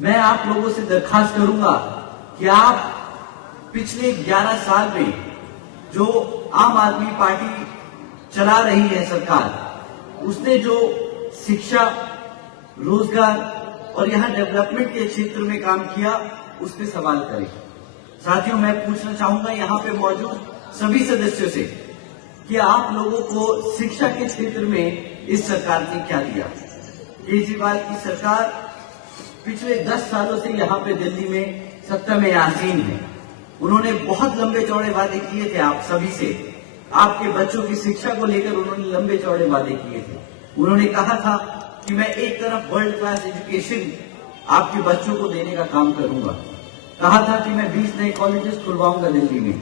मैं आप लोगों से दरखास्त करूंगा कि आप पिछले 11 साल में जो आम आदमी पार्टी चला रही है सरकार, उसने जो शिक्षा, रोजगार और यहां डेवलपमेंट के क्षेत्र में काम किया, उस पर सवाल करें। साथियों, मैं पूछना चाहूंगा यहां पे मौजूद सभी सदस्यों से कि आप लोगों को शिक्षा के क्षेत्र में इस सरकार ने क्या दिया। केजरीवाल की सरकार पिछले 10 सालों से यहां पे दिल्ली में सत्ता में आसीन है। उन्होंने बहुत लंबे चौड़े वादे किए थे आप सभी से। आपके बच्चों की शिक्षा को लेकर उन्होंने लंबे चौड़े वादे किए थे। उन्होंने कहा था कि मैं एक तरफ वर्ल्ड क्लास एजुकेशन आपके बच्चों को देने का काम करूंगा, कहा था कि मैं 20 नए कॉलेजेस खुलवाऊंगा दिल्ली में।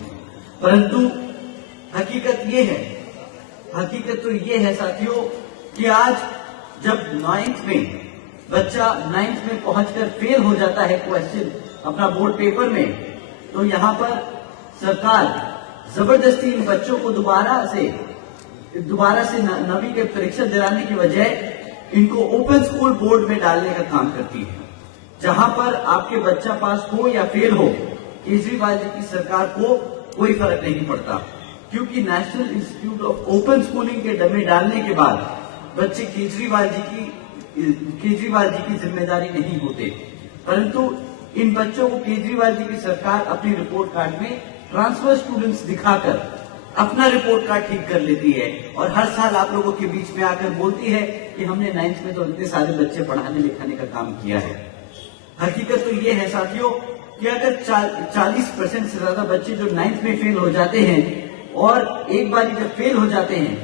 परंतु हकीकत तो ये है साथियों कि आज जब 9th में बच्चा 9th में पहुंचकर फेल हो जाता है क्वेश्चन अपना बोर्ड पेपर में, तो यहां पर सरकार जबरदस्ती इन बच्चों को दोबारा से 9वीं के परीक्षा दिलाने की बजाय इनको ओपन स्कूल बोर्ड में डालने का काम करती है, जहां पर आपके बच्चा पास हो या फेल हो, केजरीवाल जी की सरकार को कोई फर्क नहीं पड़ता। क्योंकि national institute of open schooling के डमे डालने के बाद बच्चे केजरीवाल जी की जिम्मेदारी नहीं होते, परंतु इन बच्चों को केजरीवाल जी की सरकार अपनी रिपोर्ट कार्ड में ट्रांसफर स्टूडेंट्स दिखाकर अपना रिपोर्ट कार्ड ठीक कर लेती है और हर साल आप लोगों के बीच में आकर बोलती है कि हमने 9th में तो इतने सारे बच्चे पढ़ाने लिखाने का काम किया है। हकीकत तो ये है साथियों कि अगर 40% से ज्यादा बच्चे जो 9th में फेल हो जाते हैं और एक बार जब फेल हो जाते हैं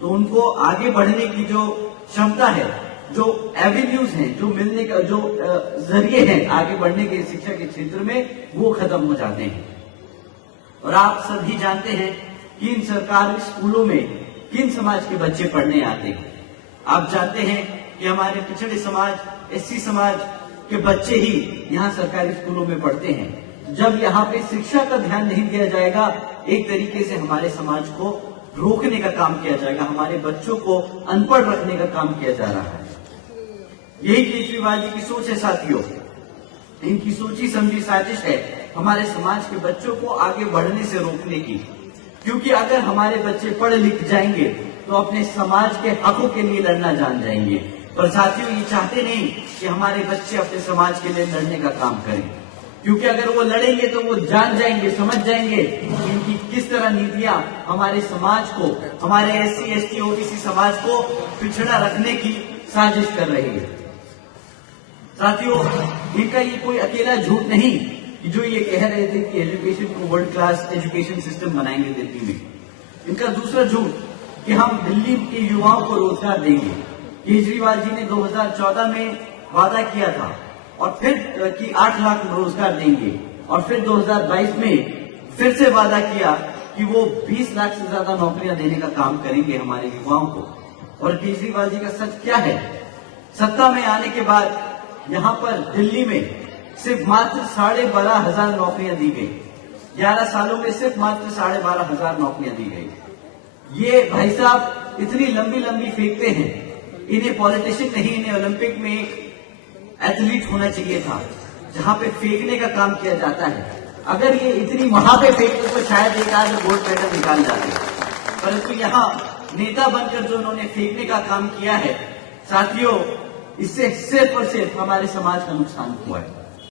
तो उनको आगे बढ़ने की जो क्षमता है, जो एवेन्यूज हैं, जो मिलने का जो जरिए हैं आगे बढ़ने के शिक्षा के क्षेत्र में, वो खत्म हो जाते हैं। और आप सभी जानते हैं कि इन सरकारी स्कूलों में किन समाज के बच्चे पढ़ने आते हैं। आप जानते हैं कि हमारे पिछड़े समाज, एससी समाज के बच्चे ही यहाँ सरकारी स्कूलों में पढ़ते हैं। जब यहाँ पे शिक्षा का ध्यान नहीं दिया जाएगा, एक तरीके से हमारे समाज को रोकने का काम किया जाएगा, हमारे बच्चों को अनपढ़ रखने का काम किया जा रहा है। यही केजरीवाल जी की सोच है साथियों। इनकी सोची समझी साजिश है हमारे समाज के बच्चों को आगे बढ़ने से रोकने की। क्योंकि अगर हमारे बच्चे पढ़ लिख जाएंगे तो अपने समाज के हकों के लिए लड़ना जान जाएंगे। पर साथियों, ये चाहते नहीं कि हमारे बच्चे अपने समाज के लिए लड़ने का काम करें, क्योंकि अगर वो लड़ेंगे तो वो जान जाएंगे, समझ जाएंगे कि इनकी किस तरह नीतियां हमारे समाज को, हमारे एससी, एसटी, ओबीसी समाज को पिछड़ा रखने की साजिश कर रही है। साथियों, इनका ये कोई अकेला झूठ नहीं कि जो ये कह रहे थे कि एजुकेशन को वर्ल्ड क्लास एजुकेशन सिस्टम बनाएंगे दिल्ली में। इनका दूसरा झूठ कि हम दिल्ली के युवाओं को रोजगार देंगे। केजरीवाल जी ने 2014 में वादा किया था और फिर कि 8 लाख रोजगार देंगे, और फिर 2022 में फिर से वादा किया कि वो 20 लाख से ज्यादा नौकरियां देने का काम करेंगे हमारे युवाओं को। और केजरीवाल जी का सच क्या है? सत्ता में आने के बाद यहाँ पर दिल्ली में सिर्फ मात्र 12,500 नौकरियां दी गई। 11 सालों में सिर्फ मात्र 12,500 नौकरियां दी गई। ये भाई साहब इतनी लंबी लंबी फेंकते हैं। इन्हें पॉलिटिशियन नहीं, इन्हें ओलंपिक में एक एथलीट होना चाहिए था जहां पे फेंकने का काम किया जाता है। अगर ये इतनी वहां पे फेंकते तो शायद एक आध गोल्ड मेडल निकाल जाते, परंतु यहाँ नेता बनकर जो उन्होंने फेंकने का काम किया है साथियों, इससे सिर्फ और सिर्फ हमारे समाज का नुकसान हुआ है।